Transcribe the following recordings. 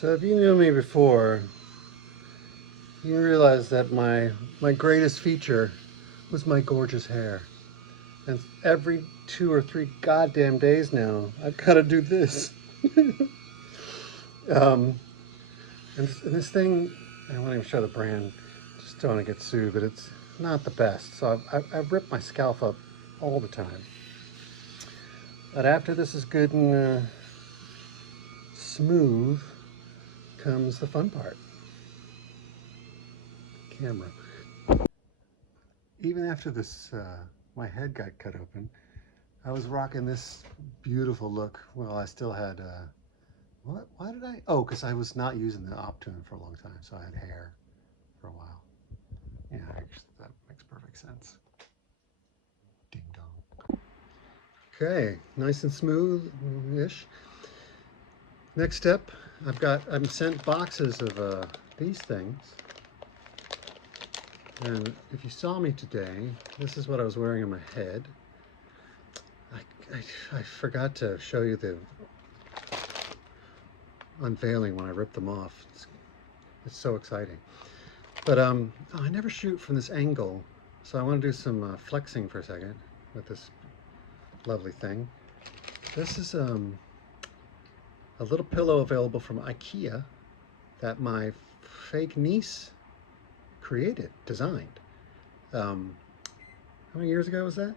So if you knew me before, you realize that my greatest feature was my gorgeous hair. And every 2 or 3 goddamn days now, I've got to do this. um, and this thing, I won't even show the brand, just don't want to get sued, but it's not the best. So I rip my scalp up all the time. But after this is good and smooth, comes the fun part. Camera. Even after this, my head got cut open, I was rocking this beautiful look. Well, I still had, what? Why did I? Oh, because I was not using the Optune for a long time, so I had hair for a while. Yeah, actually, that makes perfect sense. Ding dong. Okay, nice and smooth-ish. Next step, I'm sent boxes of these things. And if you saw me today, this is what I was wearing on my head. I forgot to show you the unveiling when I ripped them off. It's so exciting. But oh, I never shoot from this angle, so I want to do some flexing for a second with this lovely thing. This is a little pillow available from IKEA that my fake niece designed. How many years ago was that?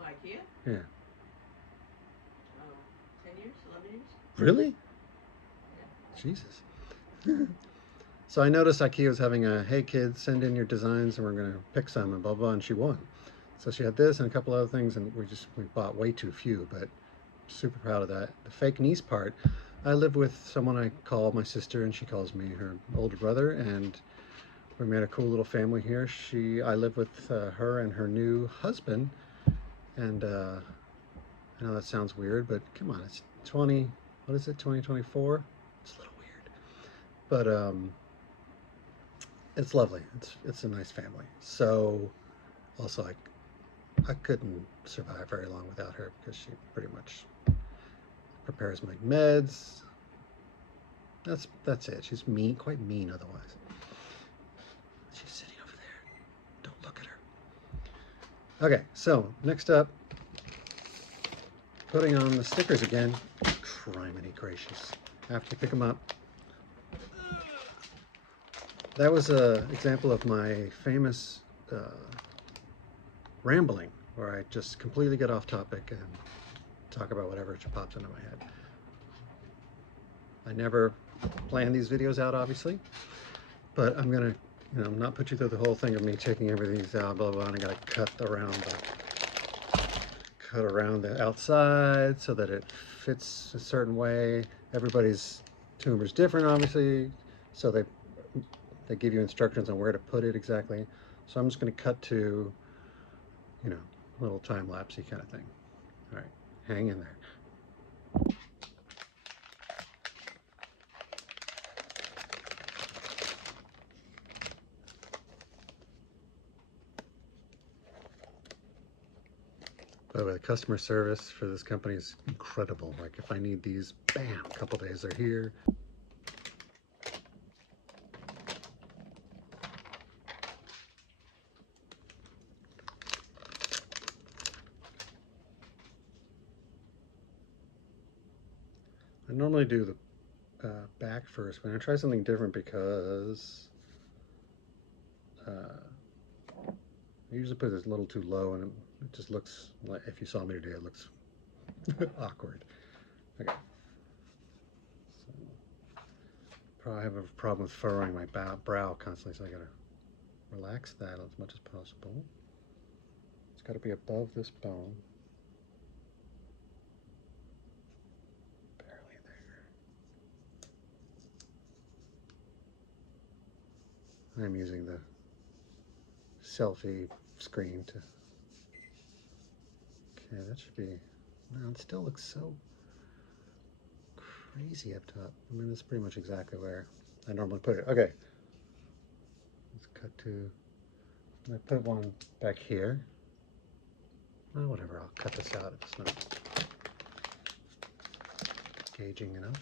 IKEA? Yeah. 10 years, 11 years? Really? Yeah. Jesus. So I noticed IKEA was having a, hey kids, send in your designs and we're going to pick some and blah, blah, and she won. So she had this and a couple other things and we bought way too few, but super proud of that. The fake niece part, I live with someone I call my sister and she calls me her older brother, and we made a cool little family here. I live with her and her new husband, and I know that sounds weird, but come on, it's 2024? It's a little weird. But it's lovely. It's a nice family. So also I couldn't survive very long without her because she pretty much prepares my meds. That's it. She's mean, quite mean otherwise. She's sitting over there. Don't look at her. Okay, so next up, putting on the stickers again. Criminy gracious. After you pick them up. That was an example of my famous rambling, where I just completely get off topic and talk about whatever pops into my head. I never plan these videos out, obviously, but I'm gonna, not put you through the whole thing of me taking everything out, blah, blah, and I gotta cut around the outside so that it fits a certain way. Everybody's tumor is different, obviously, so they give you instructions on where to put it exactly. So I'm just going to cut to, a little time-lapsey kind of thing. All right, hang in there. By the way, the customer service for this company is incredible. Like if I need these, bam, a couple days they're here. I normally do the back first, but I'm gonna try something different because I usually put this a little too low and it just looks like, if you saw me today, it looks awkward. Okay. So, probably have a problem with furrowing my brow constantly, so I gotta relax that as much as possible. It's gotta be above this bone. Barely there. I'm using the selfie screen to, okay, that should be, no, it still looks so crazy up top. I mean, that's pretty much exactly where I normally put it. Okay, let's cut to, I put one back here. Well, whatever, I'll cut this out if it's not. engaging enough,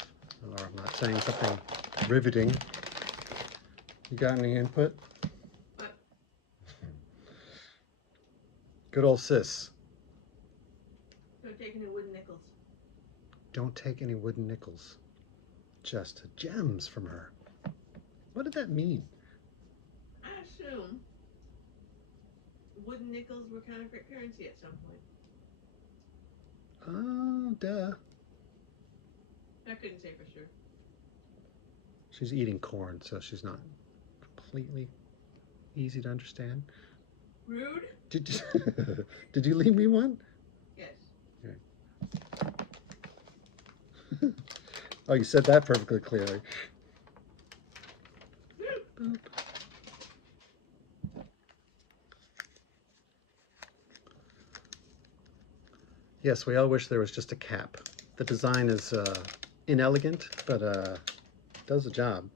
or I'm not saying something riveting. You got any input? What? Good old sis. Don't take any wooden nickels. Don't take any wooden nickels. Just gems from her. What did that mean? I assume wooden nickels were counterfeit currency at some point. Oh, duh. I couldn't say for sure. She's eating corn, so she's not completely easy to understand. Rude? Did you leave me one? Yes. Okay. Oh, you said that perfectly clearly. Boop. Yes, we all wish there was just a cap. The design is inelegant, but does the job.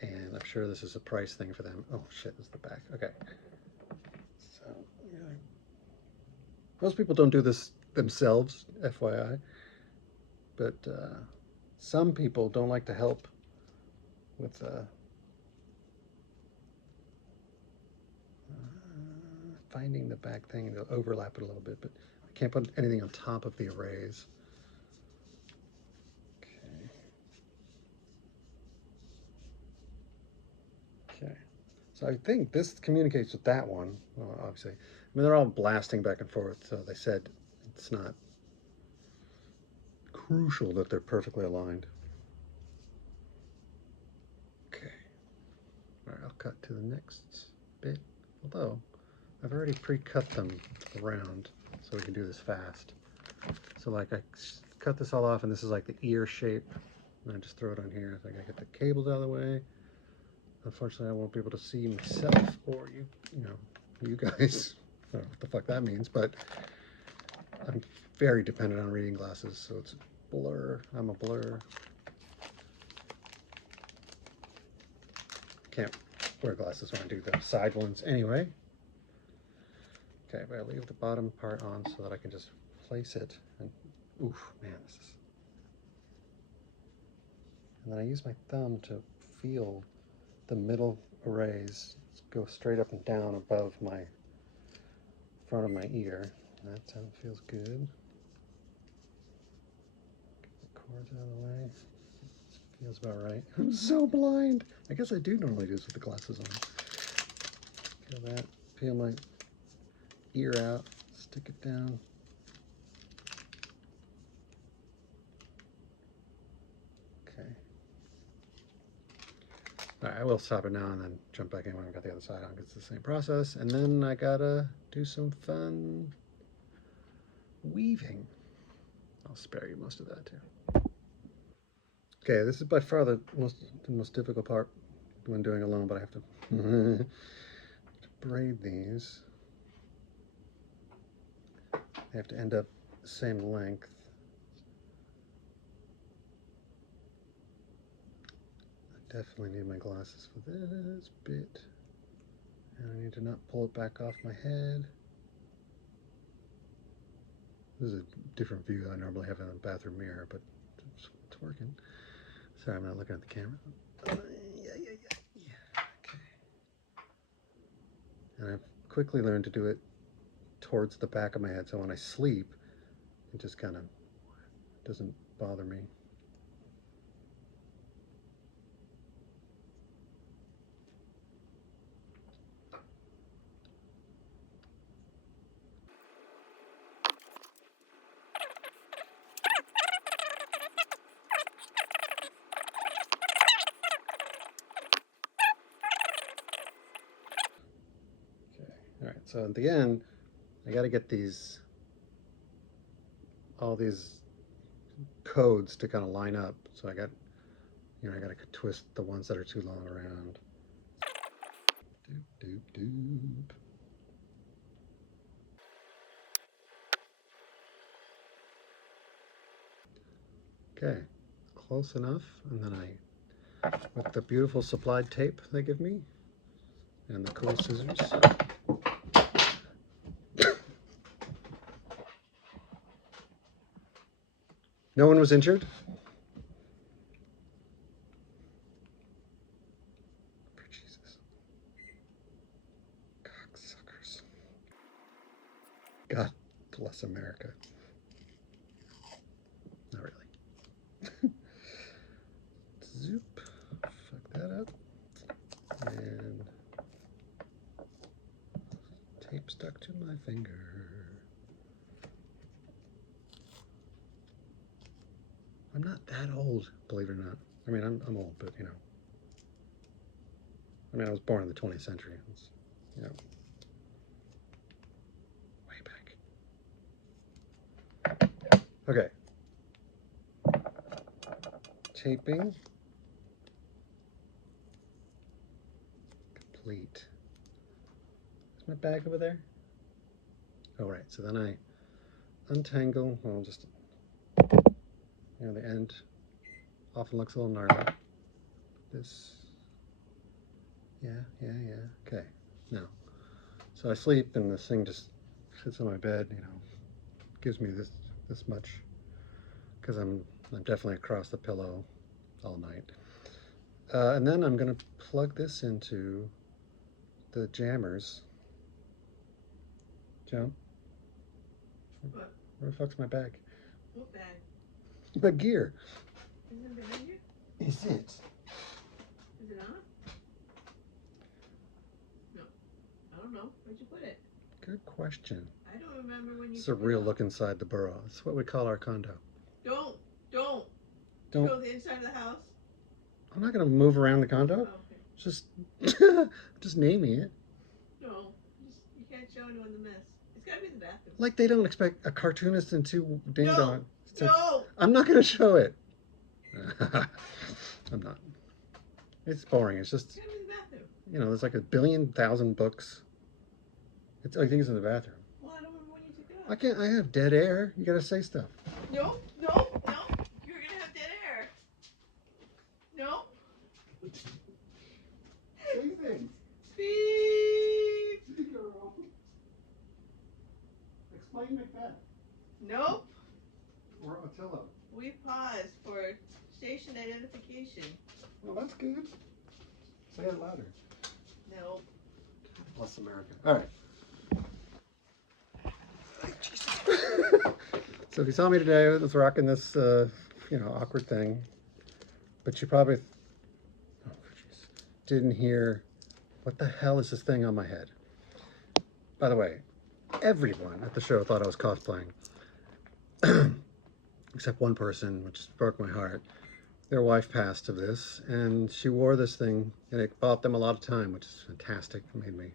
And I'm sure this is a price thing for them. Oh shit, this is the back. Okay. So, yeah. Most people don't do this themselves, FYI. But some people don't like to help with finding the back thing. They'll overlap it a little bit, but I can't put anything on top of the arrays. Okay, so I think this communicates with that one, well, obviously. I mean, they're all blasting back and forth, so they said it's not crucial that they're perfectly aligned. Okay, all right, I'll cut to the next bit, although I've already pre-cut them around, so we can do this fast. So like I cut this all off, and this is like the ear shape, and I just throw it on here. So I gotta get the cables out of the way. Unfortunately, I won't be able to see myself or you guys. I don't know what the fuck that means, but I'm very dependent on reading glasses, so it's blur. I'm a blur. Can't wear glasses when I do the side ones anyway. Okay, but I leave the bottom part on so that I can just place it. And oof, man, this is. And then I use my thumb to feel the middle arrays go straight up and down above my front of my ear. That feels good. Get the cords out of the way. Feels about right. I'm so blind. I guess I do normally do this with the glasses on. Feel that. Peel my ear out. Stick it down. Okay. All right, I will stop it now and then jump back in when I've got the other side on because it's the same process. And then I gotta do some fun weaving. I'll spare you most of that too. Okay, this is by far the most difficult part when doing alone, but I have to braid these. They have to end up the same length. I definitely need my glasses for this bit. And I need to not pull it back off my head. This is a different view than I normally have in a bathroom mirror, but it's working. Sorry, I'm not looking at the camera. Yeah. Okay. And I've quickly learned to do it towards the back of my head, so when I sleep, it just kind of doesn't bother me. All right, so at the end, I got to get all these codes to kind of line up. So I got to twist the ones that are too long around. Doop, doop, doop. Okay, close enough. And then with the beautiful supplied tape they give me, and the cool scissors, No one was injured? For Jesus. Cocksuckers. God bless America. Not really. Zoop. Fuck that up. And tape stuck to my finger. I'm not that old, believe it or not. I mean, I'm old, but you know. I mean, I was born in the 20th century. It's, you know, way back. Okay. Taping. Complete. Is my bag over there? Oh, right. So then I untangle. Well, just, you know, the end often looks a little gnarly. This. Yeah. Okay. Now, so I sleep and this thing just sits on my bed, you know, gives me this much because I'm definitely across the pillow all night. And then I'm gonna plug this into the jammers. Jump. What? Where the fuck's my bag? What bag? My gear. Isn't it behind you? Is it? Is it on? No. I don't know. Where'd you put it? Good question. I don't remember when you It's a took it real off. look inside the burrow. It's what we call our condo. Don't Don't. show the inside of the house. I'm not gonna move around the Oh, condo. okay. Just naming it. No, you can't show anyone the mess. It's gotta be in the bathroom. Like they don't expect a cartoonist and two ding dong. No. I'm not gonna show it. I'm not. It's boring. It's just, It's gotta be in the bathroom. you know, there's like 1,000,000,000 books. I think it's in the bathroom. Well, I don't remember when you took it I off. can't. I have dead air. You gotta say stuff. No. You're gonna have dead air. No. Say things. Beep. Girl. Explain Macbeth Nope. or Othello. We paused for station identification. Well, that's good. Say it louder. Nope. Bless America. All right. So if you saw me today, I was rocking this, you know, awkward thing, but you probably didn't hear what the hell is this thing on my head. By the way, everyone at the show thought I was cosplaying, except one person, which broke my heart. Their wife passed of this, and she wore this thing, and it bought them a lot of time, which is fantastic. It made me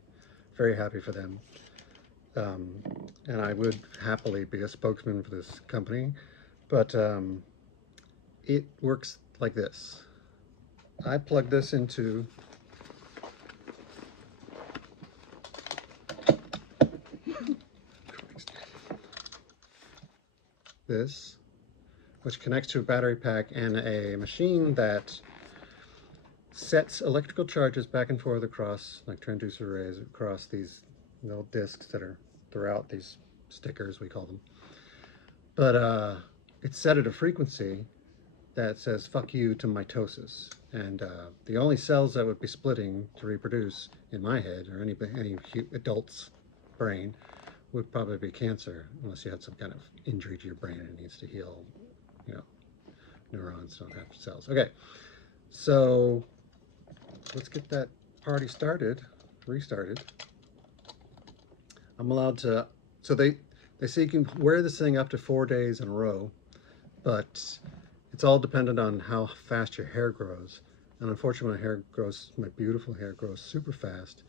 very happy for them. And I would happily be a spokesman for this company, but it works like this. I plug this into this, which connects to a battery pack and a machine that sets electrical charges back and forth across, like transducer arrays, across these little discs that are throughout these stickers, we call them. But it's set at a frequency that says fuck you to mitosis. And the only cells that would be splitting to reproduce in my head, or any adult's brain, would probably be cancer, unless you had some kind of injury to your brain and it needs to heal. You know, neurons don't have cells. Okay, so let's get that party started, restarted. I'm allowed to, so they say you can wear this thing up to 4 days in a row, but it's all dependent on how fast your hair grows. And unfortunately, my beautiful hair grows super fast.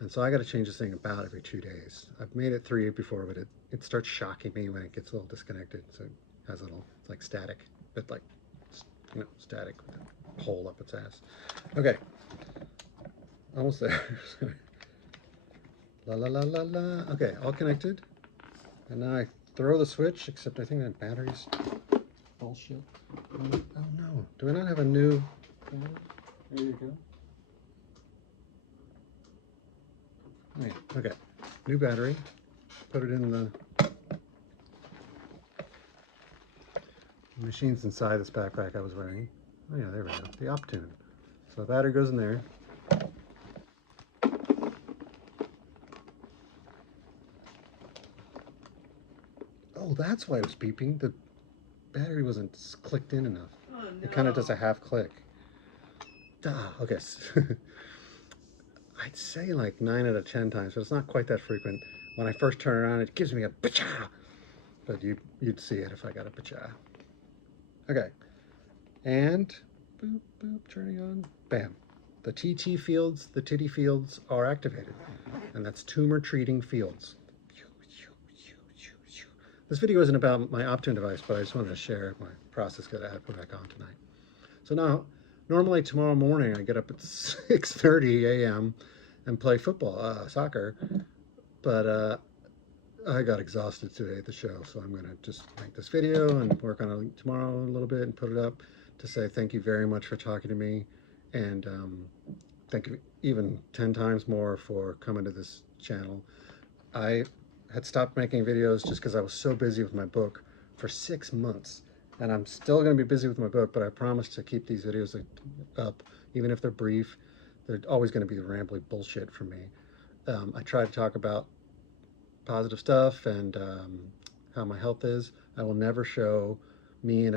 And so I got to change this thing about every 2 days. I've made it 3 before, but it starts shocking me when it gets a little disconnected. So it has a little, it's like static, but like, you know, static with a hole up its ass. Okay, almost there. La la la la la. Okay, all connected. And now I throw the switch, except I think that battery's bullshit. Oh no, do I not have a new battery? There you go. Wait, okay, new battery. Put it in the The machine's inside this backpack I was wearing. Oh yeah, there we go. The Optune. So the battery goes in there. Oh, that's why it was beeping. The battery wasn't clicked in enough. Oh no. It kind of does a half click. Okay. I'd say like 9 out of 10 times, but it's not quite that frequent. When I first turn it on, it gives me a pacha. But you'd see it if I got a pacha. Okay. And boop, boop, turning on. Bam. The TT fields, the titty fields are activated. And that's tumor treating fields. This video isn't about my Optune device, but I just wanted to share my process that I had put back on tonight. So now, normally tomorrow morning, I get up at 6:30 a.m. and play football, soccer. But I got exhausted today at the show, so I'm going to just make this video and work on it tomorrow a little bit and put it up to say thank you very much for talking to me, and thank you even 10 times more for coming to this channel. I had stopped making videos just because I was so busy with my book for 6 months, and I'm still going to be busy with my book, but I promise to keep these videos up, even if they're brief. They're always going to be rambly bullshit for me. I try to talk about positive stuff and how my health is. I will never show me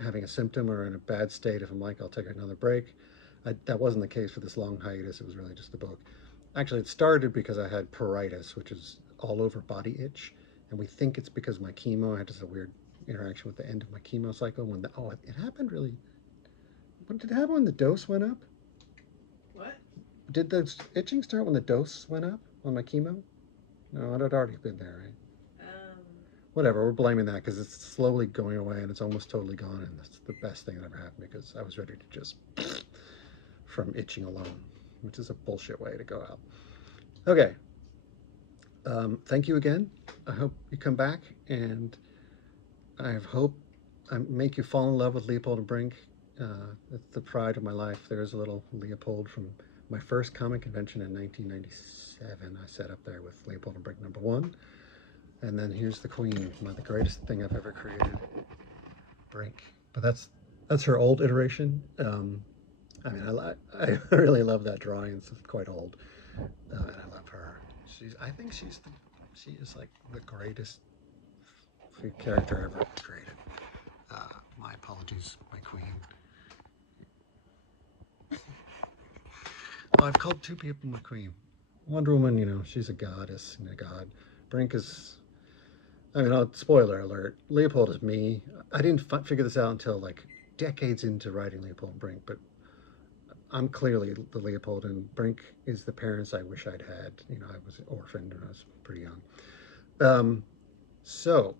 having a symptom or in a bad state. If I'm like, I'll take another break. That wasn't the case for this long hiatus. It was really just the book. Actually, it started because I had pruritus, which is all over body itch, and we think it's because of my chemo. I had just a weird interaction with the end of my chemo cycle. It happened really. What did it happen when the dose went up? What? Did the itching start when the dose went up on my chemo? No, it had already been there, right? Whatever, we're blaming that because it's slowly going away and it's almost totally gone, and that's the best thing that ever happened because I was ready to just from itching alone, which is a bullshit way to go out. Okay. Thank you again. I hope you come back, and I hope I make you fall in love with Leopold and Brink. It's the pride of my life. There's a little Leopold from my first comic convention in 1997. I sat up there with Leopold and Brink #1. And then here's the Queen, the greatest thing I've ever created, Brink. But that's her old iteration. I mean, I really love that drawing. It's quite old, and I love her. I think she is like the greatest character ever created. My apologies, my Queen. Well, I've called 2 people my Queen. Wonder Woman, you know, she's a goddess and a god. Brink is, I mean, spoiler alert, Leopold is me. I didn't figure this out until like decades into writing Leopold and Brink, but I'm clearly the Leopold, and Brink is the parents I wish I'd had. You know, I was orphaned when I was pretty young. So,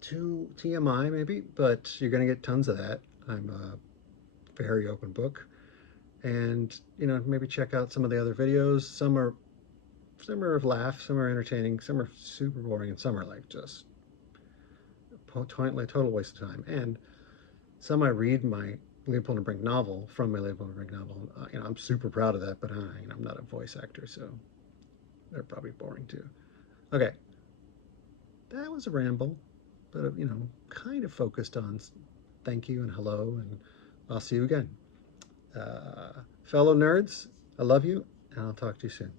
to TMI maybe, but you're going to get tons of that. I'm a very open book. And, you know, maybe check out some of the other videos. Some are laugh, some are entertaining, some are super boring, and some are like just total waste of time. And some I read my Leopold and Brink novel from my Leopold and Brink novel. You know, I'm super proud of that, but you know, I'm not a voice actor, so they're probably boring too. Okay, that was a ramble, but you know, kind of focused on thank you and hello, and I'll see you again. Fellow nerds, I love you, and I'll talk to you soon.